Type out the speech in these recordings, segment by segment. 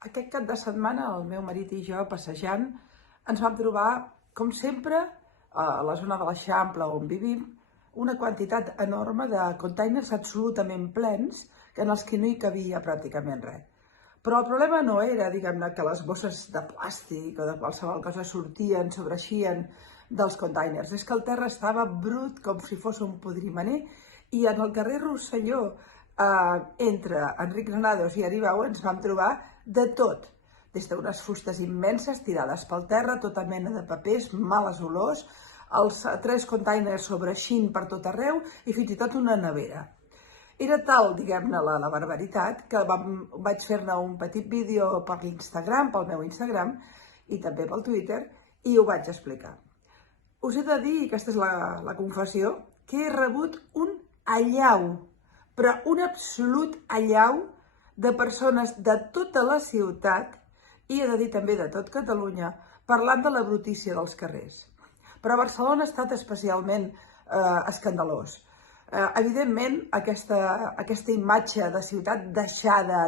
Aquest cap de setmana el meu marit i jo, passejant, ens vam trobar, com sempre, a la zona de l'Eixample on vivim, una quantitat enorme de containers absolutament plens en els que no hi cabia pràcticament res. Però el problema no era, diguem-ne, que les bosses de plàstic o de qualsevol cosa sortien, sobreeixien dels containers. És que el terra estava brut com si fos un podrimener i en el carrer Rosselló, entre Enric Granados i Aribau, ens vam trobar de tot, des d'unes fustes immenses tirades pel terra, tota mena de papers, males olors, els 3 containers sobreixint per tot arreu i fins i tot una nevera. Era tal, diguem-ne, la barbaritat que vaig fer-ne un petit vídeo per l'Instagram, pel meu Instagram i també pel Twitter, i ho vaig explicar. Us he de dir, i aquesta és la confessió, que he rebut un allau, però un absolut allau de persones de tota la ciutat, i he de dir també de tot Catalunya, parlant de la brutícia dels carrers. Però a Barcelona ha estat especialment escandalós. Evidentment, aquesta imatge de ciutat deixada,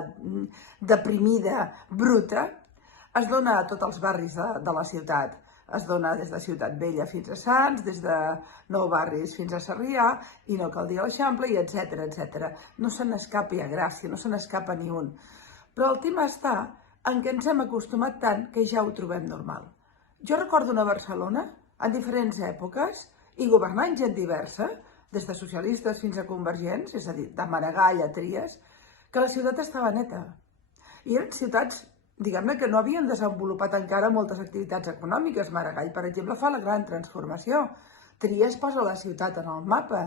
deprimida, bruta, es dona a tots els barris de la ciutat. Es dona des de Ciutat Vella fins a Sants, des de Nou Barris fins a Sarrià, i no cal dir a l'Eixample, i etcètera, etcètera. No se n'escapi a Gràcia, no se n'escapa ni un. Però el tema està en què ens hem acostumat tant que ja ho trobem normal. Jo recordo una Barcelona, en diferents èpoques, i governant gent diversa, des de socialistes fins a convergents, és a dir, de Maragall a Trias, que la ciutat estava neta. I eren ciutats, diguem-ne, que no havien desenvolupat encara moltes activitats econòmiques. Maragall, per exemple, fa la gran transformació. Trias posa la ciutat en el mapa.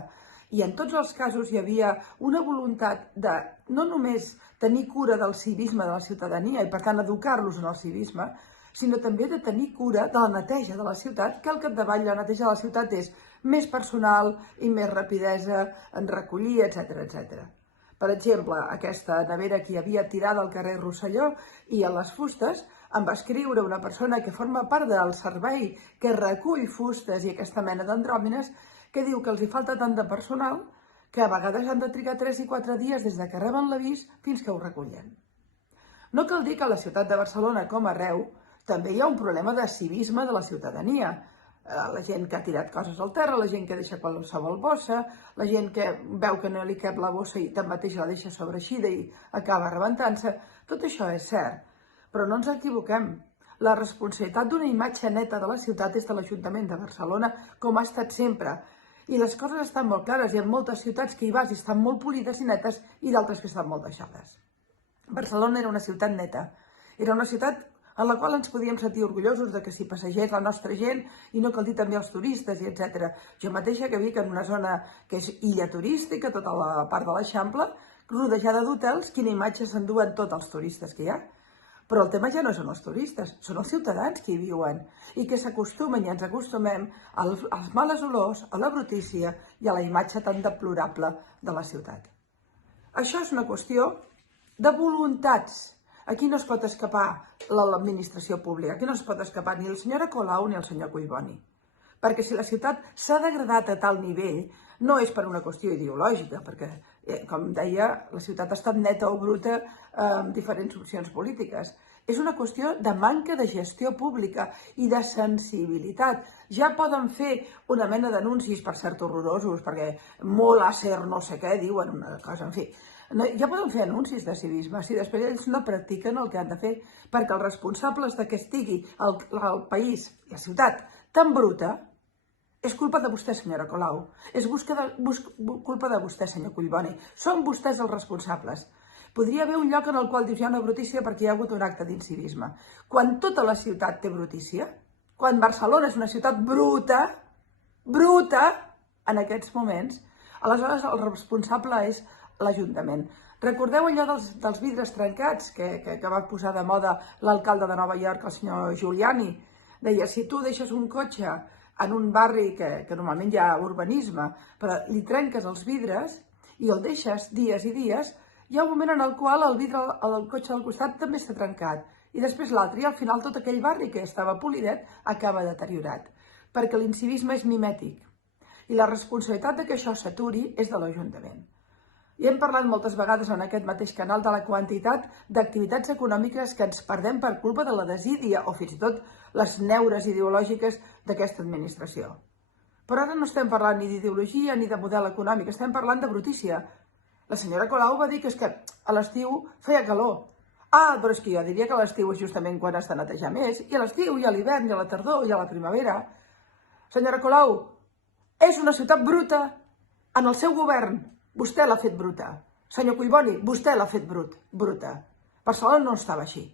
I en tots els casos hi havia una voluntat de no només tenir cura del civisme de la ciutadania i, per tant, educar-los en el civisme, sinó també de tenir cura de la neteja de la ciutat, que al capdavall la neteja de la ciutat és més personal i més rapidesa en recollir, etcètera, etcètera. Per exemple, aquesta nevera que hi havia tirada al carrer Rosselló i a les fustes, em va escriure una persona que forma part del servei que recull fustes i aquesta mena d'andròmines, que diu que els hi falta tant de personal que a vegades han de trigar 3 i 4 dies des que reben l'avís fins que ho recullen. No cal dir que a la ciutat de Barcelona, com arreu, també hi ha un problema de civisme de la ciutadania. La gent que ha tirat coses al terra, la gent que deixa qualsevol bossa, la gent que veu que no li cap la bossa i tanmateix la deixa sobreeixida i acaba rebentant-se. Tot això és cert, però no ens equivoquem. La responsabilitat d'una imatge neta de la ciutat és de l'Ajuntament de Barcelona, com ha estat sempre. I les coses estan molt clares. Hi ha moltes ciutats que hi vas i estan molt polides i netes i d'altres que estan molt deixades. Barcelona era una ciutat neta. Era una ciutat en la qual ens podíem sentir orgullosos de que s'hi passegés la nostra gent i no cal dir també els turistes, i etcètera. Jo mateixa que vic en una zona que és illa turística, tota la part de l'Eixample, rodejada d'hotels, quina imatge s'enduen tots els turistes que hi ha. Però el tema ja no són els turistes, són els ciutadans que hi viuen i que s'acostumen i ens acostumem als males olors, a la brutícia i a la imatge tan deplorable de la ciutat. Això és una qüestió de voluntats. Aquí no es pot escapar l'administració pública, aquí no es pot escapar ni la senyora Colau ni el senyor Collboni. Perquè si la ciutat s'ha degradat a tal nivell, no és per una qüestió ideològica, perquè, com deia, la ciutat ha estat neta o bruta amb diferents opcions polítiques. És una qüestió de manca de gestió pública i de sensibilitat. Ja poden fer una mena d'anuncis, per cert, horrorosos, perquè molt ésser no sé què, diuen una cosa, en fi. Ja poden fer anuncis de civisme, si després ells no practiquen el que han de fer, perquè els responsables de que estigui el país, la ciutat, tan bruta, és culpa de vostè, senyora Colau, és culpa de vostè, senyor Collboni, són vostès els responsables. Podria haver un lloc en el qual dius hi ha una brutícia perquè hi ha hagut un acte d'incivisme. Quan tota la ciutat té brutícia, quan Barcelona és una ciutat bruta, en aquests moments, aleshores el responsable és l'Ajuntament. Recordeu allò dels vidres trencats que va posar de moda l'alcalde de Nova York, el senyor Giuliani? Deia, si tu deixes un cotxe en un barri que normalment hi ha urbanisme, però li trenques els vidres i el deixes dies i dies, hi ha un moment en el qual el vidre del cotxe del costat també està trencat. I després l'altre, i al final tot aquell barri que estava polidet acaba deteriorat. Perquè l'incivisme és mimètic. I la responsabilitat de que això s'aturi és de l'Ajuntament. I hem parlat moltes vegades en aquest mateix canal de la quantitat d'activitats econòmiques que ens perdem per culpa de la desídia o fins i tot les neures ideològiques d'aquesta administració. Però ara no estem parlant ni d'ideologia ni de model econòmic, estem parlant de brutícia. La senyora Colau va dir que és que a l'estiu feia calor. Ah, però és que jo diria que a l'estiu és justament quan has de netejar més, i a l'estiu, i a l'hivern, i a la tardor, i a la primavera. Senyora Colau, és una ciutat bruta en el seu govern. Vostè l'ha fet bruta. Senyor Collboni, vostè l'ha fet bruta. Barcelona no estava així.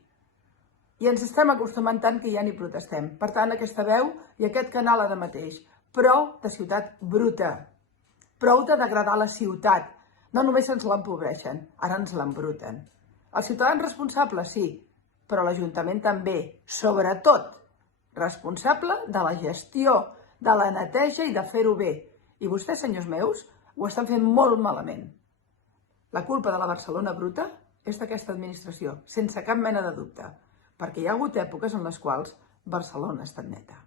I ens estem acostumant tant que ja ni protestem. Per tant, aquesta veu i aquest canal ara mateix. Prou de ciutat bruta. Prou de degradar la ciutat. No només ens l'empobreixen, ara ens l'embruten. Els ciutadans responsables, sí, però l'Ajuntament també, sobretot, responsable de la gestió, de la neteja i de fer-ho bé. I vostès, senyors meus, ho estan fent molt malament. La culpa de la Barcelona bruta és d'aquesta administració, sense cap mena de dubte, perquè hi ha hagut èpoques en les quals Barcelona ha estat neta.